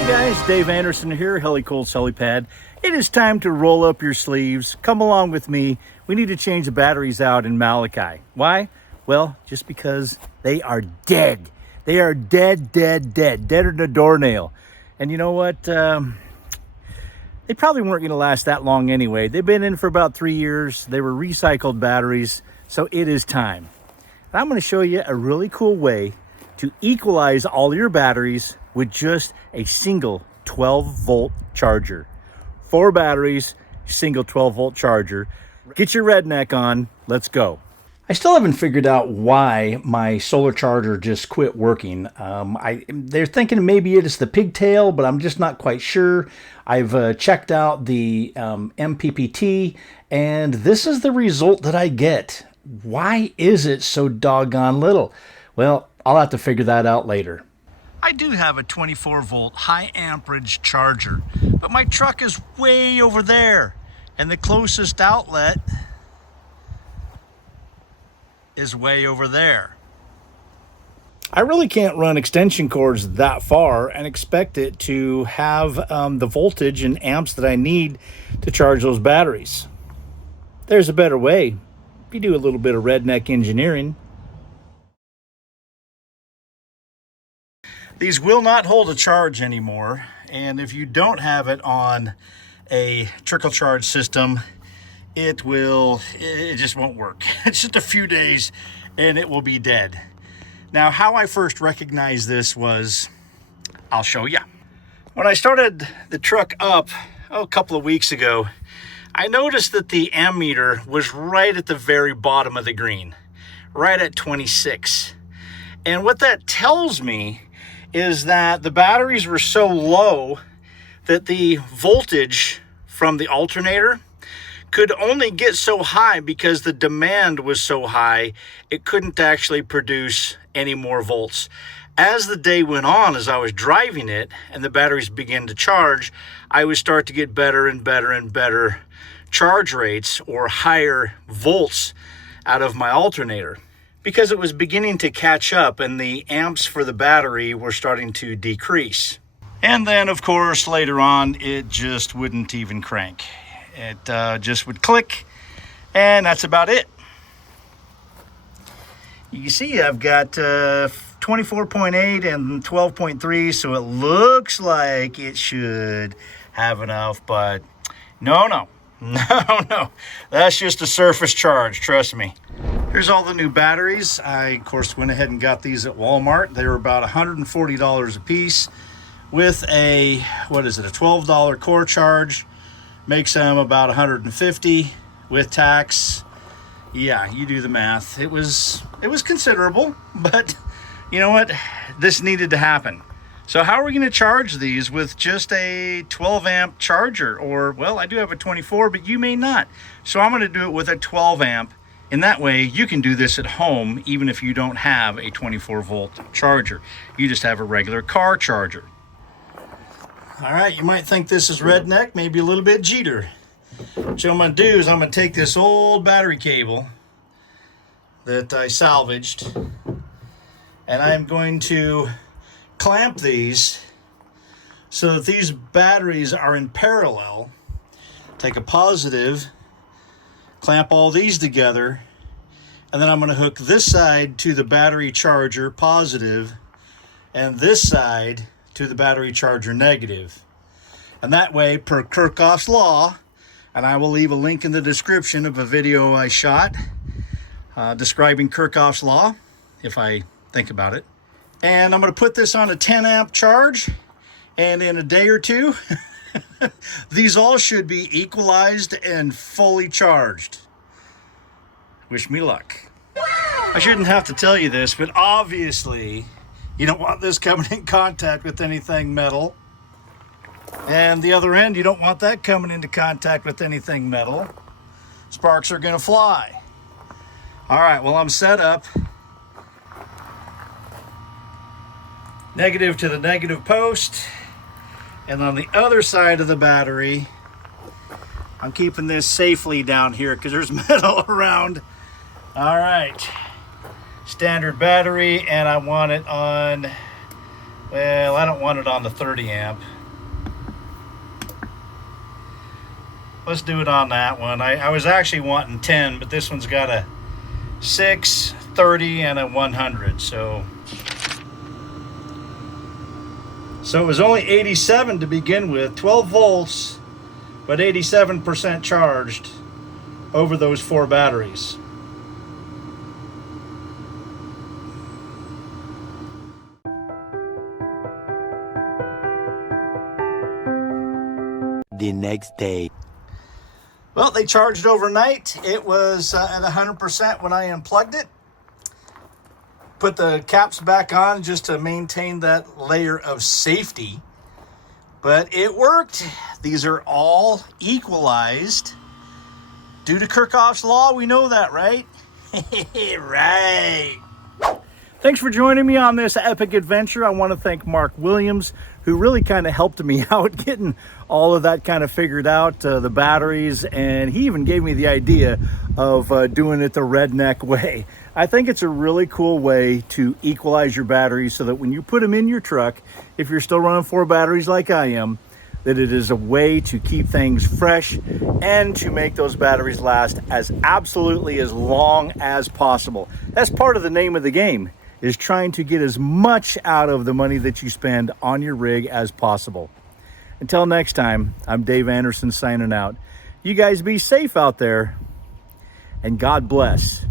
Hey guys, Dave Anderson here, Helicool's Helipad. It is time to roll up your sleeves. Come along with me. We need to change the batteries out in Malachi. Why? Well, just because they are dead. They are dead, deader than a doornail. And you know what? They probably weren't going to last that long anyway. They've been in for about 3 years. They were recycled batteries, so it is time. And I'm going to show you a really cool way to equalize all your batteries with just a single 12-volt charger. 4 batteries, single 12-volt charger. Get your redneck on. Let's go. I still haven't figured out why my solar charger just quit working. They're thinking maybe it is the pigtail, but I'm just not quite sure. I've checked out the MPPT, and this is the result that I get. Why is it so doggone little? Well, I'll have to figure that out later. I do have a 24-volt high amperage charger, but my truck is way over there, and the closest outlet is way over there. I really can't run extension cords that far and expect it to have the voltage and amps that I need to charge those batteries. There's a better way. If you do a little bit of redneck engineering. These will not hold a charge anymore, and if you don't have it on a trickle charge system, it just won't work. It's just a few days and it will be dead. Now, how I first recognized this was, I'll show you. When I started the truck up a couple of weeks ago, I noticed that the ammeter was right at the very bottom of the green, right at 26. And what that tells me is that the batteries were so low that the voltage from the alternator could only get so high because the demand was so high, it couldn't actually produce any more volts. As the day went on, as I was driving it and the batteries began to charge, I would start to get better and better and better charge rates or higher volts out of my alternator, because it was beginning to catch up and the amps for the battery were starting to decrease. And then, of course, later on, it just wouldn't even crank. It just would click, and that's about it. You can see I've got 24.8 and 12.3, so it looks like it should have enough, but no. That's just a surface charge, trust me. Here's all the new batteries. I, of course, went ahead and got these at Walmart. They were about $140 a piece with a, a $12 core charge. Makes them about $150 with tax. Yeah, you do the math. It was considerable, but you know what? This needed to happen. So how are we going to charge these with just a 12 amp charger? Or, well, I do have a 24, but you may not. So I'm going to do it with a 12 amp. In that way, you can do this at home, even if you don't have a 24 volt charger. You just have a regular car charger. All right, you might think this is redneck, maybe a little bit jeter. What I'm gonna do is I'm gonna take this old battery cable that I salvaged, and I'm going to clamp these so that these batteries are in parallel. Take a positive, clamp all these together, and then I'm going to hook this side to the battery charger positive and this side to the battery charger negative. And that way, per Kirchhoff's law, and I will leave a link in the description of a video I shot describing Kirchhoff's law, if I think about it. And I'm going to put this on a 10 amp charge, and in a day or two, these all should be equalized and fully charged. Wish me luck. I shouldn't have to tell you this, but obviously you don't want this coming in contact with anything metal. And the other end, you don't want that coming into contact with anything metal. Sparks are going to fly. All right, well, I'm set up. Negative to the negative post. And on the other side of the battery, I'm keeping this safely down here because there's metal around. All right, standard battery, and I want it on, well, I don't want it on the 30 amp. Let's do it on that one. I was actually wanting 10, but this one's got a 6, 30, and a 100. So it was only 87 to begin with, 12 volts, but 87% charged over those 4 batteries. The next day. Well, they charged overnight. It was at 100% when I unplugged it. Put the caps back on just to maintain that layer of safety. But it worked. These are all equalized. Due to Kirchhoff's law, we know that, right? Right. Thanks for joining me on this epic adventure. I want to thank Mark Williams, who really kind of helped me out getting all of that kind of figured out, the batteries, and he even gave me the idea of doing it the redneck way. I think it's a really cool way to equalize your batteries so that when you put them in your truck, if you're still running 4 batteries like I am, that it is a way to keep things fresh and to make those batteries last as absolutely as long as possible. That's part of the name of the game, is trying to get as much out of the money that you spend on your rig as possible. Until next time, I'm Dave Anderson signing out. You guys be safe out there, and God bless.